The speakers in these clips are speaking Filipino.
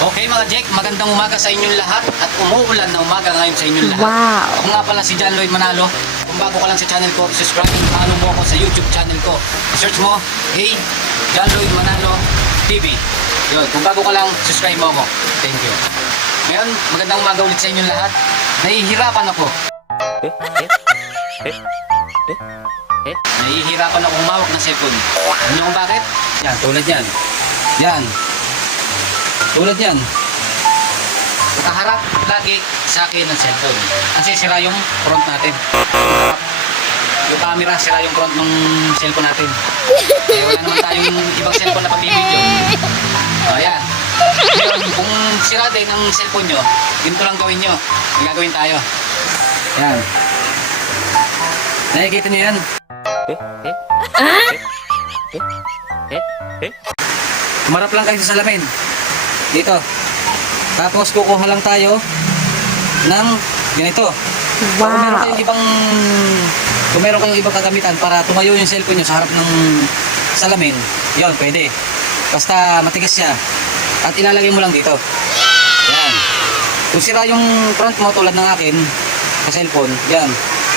Okay mga Jack, magandang umaga sa inyong lahat at umuulan na umaga ngayon sa inyong lahat. Wow. Ako nga pala si John Lloyd Manalo. Kung bago ka lang sa channel ko, subscribe and follow mo ako sa YouTube channel ko. Search mo, hey, John Lloyd Manalo TV. Yun, kung bago ka lang, subscribe mo ako. Thank you. Ngayon, magandang umaga ulit sa inyong lahat. Nahihirapan ako. Nahihirapan ako humawak ng cellphone. Alam niyo kung bakit? Yan, tulad yan. Yan. Tulad yan. Nakaharap lagi sa akin ng cellphone. Kasi sira yung front natin. Yung camera, sira yung front ng cellphone natin. Eh, wala naman tayong ibang cellphone na pabibidyo. Ayan. Ngayon, kung sira din ang cellphone nyo, ganito lang gawin nyo. May gagawin tayo. Ayan. Nakikita nyo yan? Kumarap lang kayo sa salamin. Dito. Tapos kukuha lang tayo ng ganito. Wow. Kung meron kayong ibang kagamitan para tumayo yung cellphone nyo sa harap ng salamin, yun, pwede. Basta matigas siya. At ilalagay mo lang dito. Yan. Kung sira yung front mo tulad ng akin sa cellphone, yan.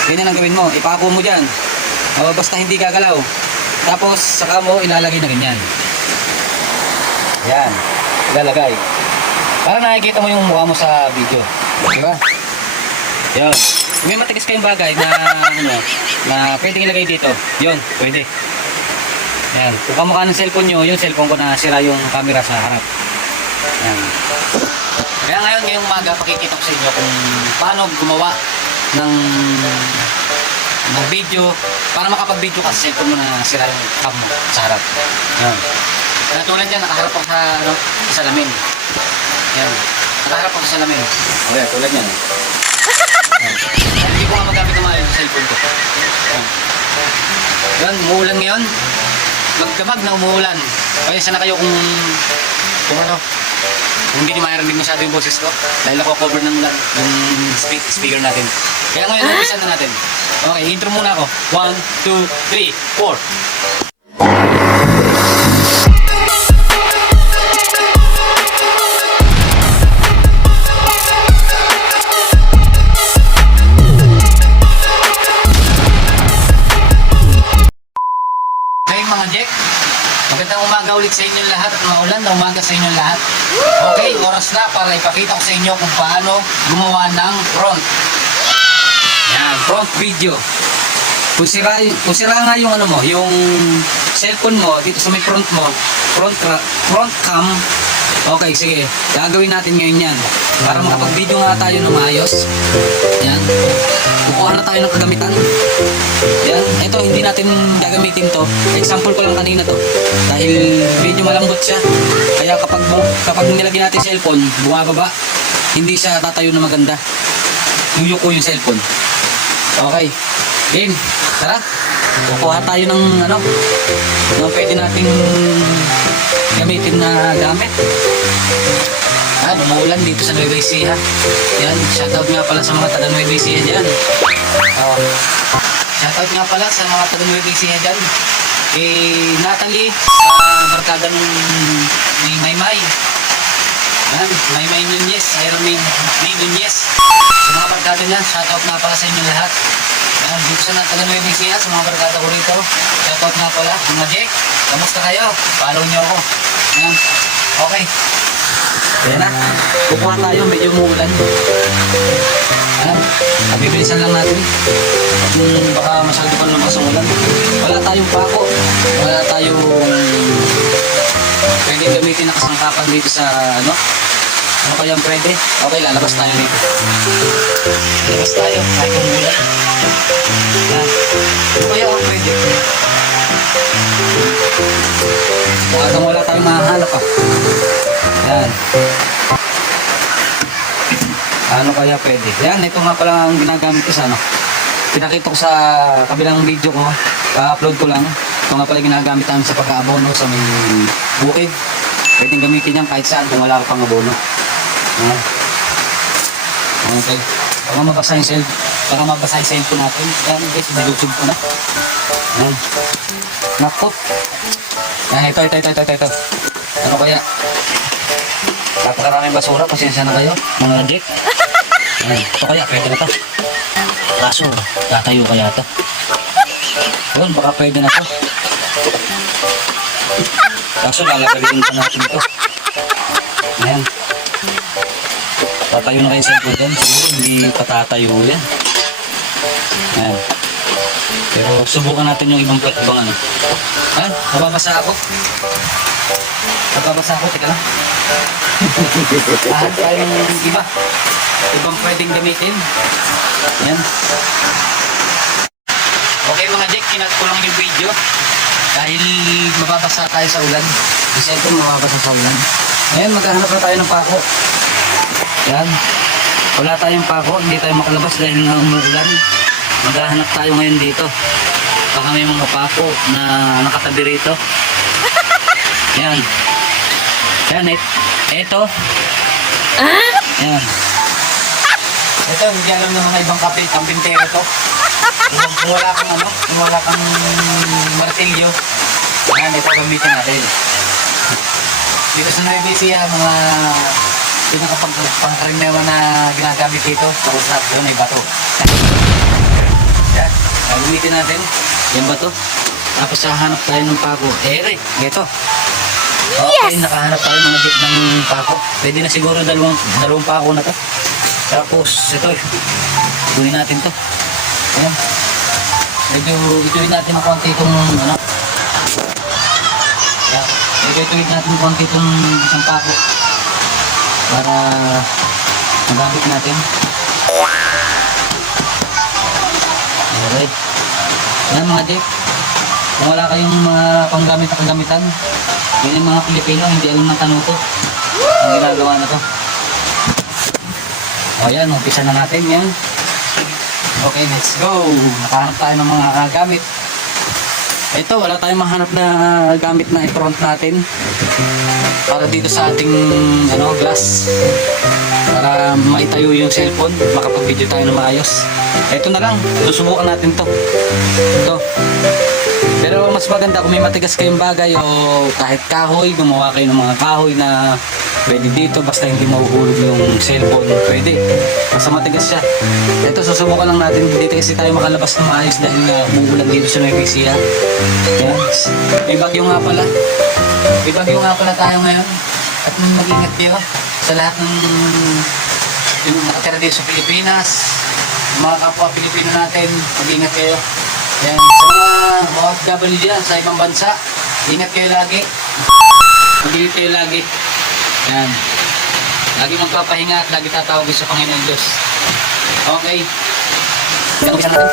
Ganyan ang gawin mo. Ipako mo dyan. O, basta hindi gagalaw. Tapos saka mo ilalagay na ganyan. Yan. Ilalagay. Para nakikita mo yung mukha mo sa video. Diba? Yun. Kung may matigas kayong bagay na na pwedeng ilagay dito, yun, pwede. Yan. Kung kamukha ng cellphone nyo, yung cellphone ko na sira yung camera sa harap. Yan. Kaya ngayon, ngayong umaga, pakikita ko sa inyo kung paano gumawa ng video para makapag-video ka sa cellphone mo na sira yung cam mo sa harap. Yan. Kaya tulad yan, nakaharap ako sa salamin. Yan. Nakaharap ako sa salamin. O yan, tulad yan. Yan. Hindi ko nga magamit ng maayos sa cellphone ko. Yan. Yan, umuulan ngayon. Magdamag na umuulan. Kaya sana kayo kung hindi nyo marinig masyado yung boses ko. Dahil ako cover ng speaker natin. Kaya ngayon, umpisa na natin. Okay, intro muna ako. 1, 2, 3, 4. Mga Jack, magandang umaga ulit sa inyong lahat at maulan na umaga sa inyong lahat. Okay, oras na para ipakita ko sa inyo kung paano gumawa ng front. Yan, front video. Kung sira nga yung ano mo, yung cellphone mo dito sa may front mo, front cam. Okay, sige. Gagawin natin ngayon yan. Para makapag-video nga tayo ng maayos. Yan. Kukuha na tayo ng kagamitan. Yan. Ito, hindi natin gagamitin to. Example ko lang kanina to. Dahil medyo malambot siya. Kaya kapag nilagyan natin cellphone, bumababa, hindi siya tatayo na maganda. Yuyuko yung cellphone. Okay. Game. Tara. Kukuha tayo ng pwede nating gamitin na gamit. Umuulan dito sa Nueva Ecija. Yan, shoutout nga pala sa mga taga Nueva Ecija dyan. Shoutout nga pala sa mga taga Nueva Ecija dyan. Natalie, barkada ni Maymay. Yan, Maymay Nunez, Iron May Nunez. Sa mga barkada niya, shoutout nga pala sa inyo lahat. Yan, dito sa taga Nueva Ecija, sa mga barkada ko rito. Shoutout nga pala, mga Jack. Kamusta kayo? Follow niyo ako. Yan, okay. Ayan na, kukuha tayo, medyo umuulan. Ayan, nabibilisan lang natin. Baka masyado pa lumakas ang ulan. Wala tayong pako, wala tayong pwede gamitin na kasangkapan dito sa ano kaya pwede? Okay, lalabas tayo dito. Lalabas tayo, kahit umuulan. Ayan, ano kaya pwede? Baka wala tayong mahanap ah. Yan. Ano kaya pwede? Yan, ito nga pala ang ginagamit ko sa pinakita ko sa kabilang video ko. Pa-upload ko lang. Ito nga pala ginagamit namin sa pagka-abono sa may bukid. Pwedeng gamitin yan kahit saan kung wala ka pang abono. Yan. Okay. Baka mabasa yung cellphone natin. Yan guys, nilutog ko na. Yan. Nakot. Yan, ito. Ano kaya? Napakaraming basura, pasensya na kayo, mga Jack. Ayan, ito kaya, pwede na to. Kaso, tatayo kaya to. Yun, baka pwede na to. Kaso, lalagagin pa natin ito. Ayan. Tatayo na kayo sa ito dyan. Siguro, hindi patatayo yan. Ayan. Pero, subukan natin yung ibang ano. Ayan, nababasa ako. Nababasa ako, tika lang. Ahan tayo ng iba. Ibang pwedeng gamitin. Ayan. Okay mga Jack, kinat ko lang yung video. Dahil mababasa tayo sa ulan. Kasi ito mababasa sa ulan. Ayan, maghahanap na tayo ng pako. Ayan. Wala tayong pako, hindi tayo makalabas dahil nga umuulan. Maghahanap tayo ngayon dito. Baka may mga pako na nakatabi rito. Ayan. Ayan, ito. Ayan. Ito, hindi alam ng mga ibang kampintero to. Kung wala kang ano, kung wala kang martilyo, ayan, ito gamitin natin. Dito sa Nuevesia, mga pinakapangkaraniwan na ginagamit dito, tapos na doon ay bato. Yan, gamitin natin yung bato. Tapos hahanap tayo ng pako. Ito. Okay, nakahanap tayo mga dip ng pako. Pwede na siguro dalawang pako na to. Tapos ito, gawin natin to. Ayan. Medyo ituwid natin ng konti itong ano. Ayan. Medyo ituwid natin ng konti itong isang pako. Para magamit natin. Alright. Ayan mga dip. Kung wala kayong mga panggamit na kagamitan, yun yung mga Pilipino, hindi alam ng kanuto. Ang ginagawa na to. O yan, umpisa na natin yan. Okay, let's go. Nakahanap tayo ng mga gamit. Ito, wala tayong mahanap na gamit na i-front natin. Para dito sa ating glass. Para maitayo yung cellphone, makapag-video tayo na maayos. Ito na lang, susubukan natin to. Ito. Pero mas maganda kung may matigas kayong bagay o kahit kahoy, gumawa kayo ng mga kahoy na pwede dito basta hindi mahuhulog yung cellphone, pwede. Basta matigas siya. Ito, susubukan lang natin. Dito kasi tayo makalabas ng maayos dahil umuulan dito sa Nuevesia. Yes. May bagyo nga pala. May bagyo nga pala tayo ngayon. At mag-ingat kayo sa lahat ng yung nakatira dito sa Pilipinas. Mga kapwa Pilipino natin, mag-ingat kayo. Yan, sa mga OFW dyan sa ibang bansa, ingat kayo lagi. Mag-ingat kayo lagi. Yan. Lagi magpapahinga at lagi tatawagin sa Panginoon Diyos. Okay. Yan, umpisa natin.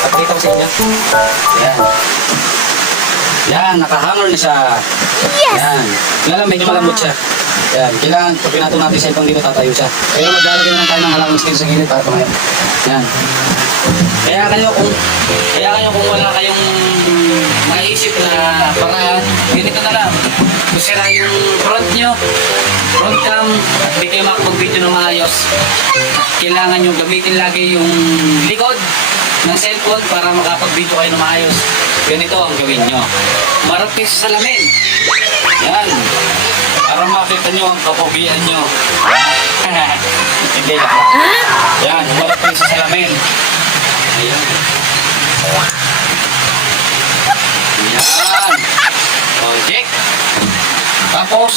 Pakita ko sa inyo. Yan. Yan, nakahanger na siya. Yes! Yan. Kailangan medyo malambot siya. Yan. Kailangan, pag pinato natin sa itong dito, tatayo siya. Kaya maglalagay na lang tayo ng allowance dito sa gilid para tumayo. Yan. Kaya kayo kung wala kayong maisip na paraan, ganito na lang. Kung sira yung front nyo, front cam, at hindi kayo makapag-video ng maayos, kailangan nyo gamitin lagi yung likod ng cellphone para makapag-video kayo ng maayos. Ganito ang gawin nyo. Marap kayo sa salamin. Yan. Para makita nyo ang kapogian nyo. Hindi lang. Yan. Marap kayo sa salamin. Ayan. Yan. Project. Tapos,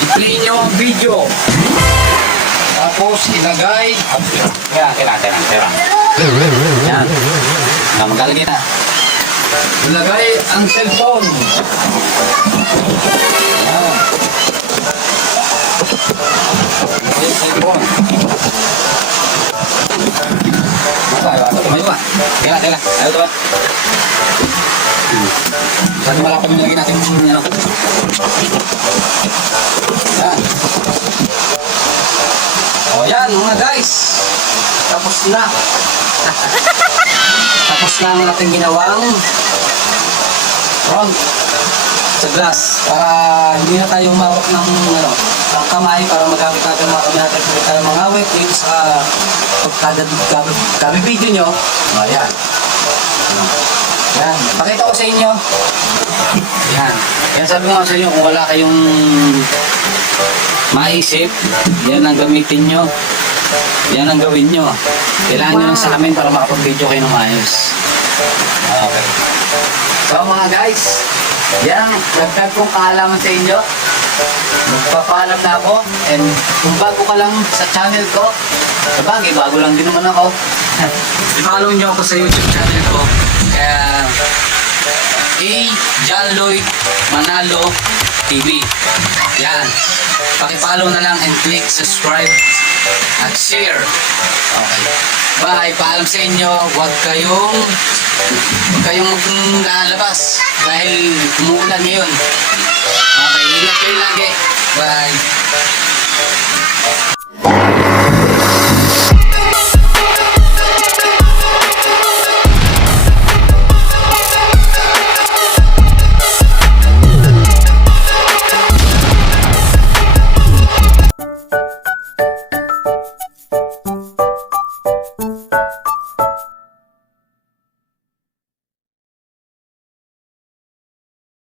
i-play nyo ang video. Tapos, ilagay. Yan, kailangan. Yan. Maglalagay na. Ilagay ang cellphone. Yan. Ilagay ang cellphone. Tumayo ba? Teka. Ayaw ito ba? Saan malapad yung nilagay natin yung ano? Yan. O yan mga guys. Tapos na. Tapos na ang ating ginawang front sa glass para hindi na tayo umawak ng ng kamay para magamit natin tayo mangawit dito sa pagkabibideo nyo. Ayan. Yan. Pakita ko sa inyo. Yan. Yan sabi ko nga sa inyo, kung wala kayong maisip, yan ang gamitin nyo. Yan ang gawin nyo. Kailangan nyo ng salamin para makapag-video kayo ng maayos. Okay. So mga guys, yan, nagtag kong kaalaman sa inyo. Magpapaalam na ako. And kung bago ka lang sa channel ko, sabagay, bago lang din naman ako. I-follow nyo ako sa YouTube channel ko. Kaya, John Lloyd Manalo TV. Yan. Paki-follow na lang and click subscribe at share. Okay. Bye. Paalam sa inyo. Huwag kayong lalabas dahil umuulan ngayon. Okay. Ingat kayo lagi. Bye.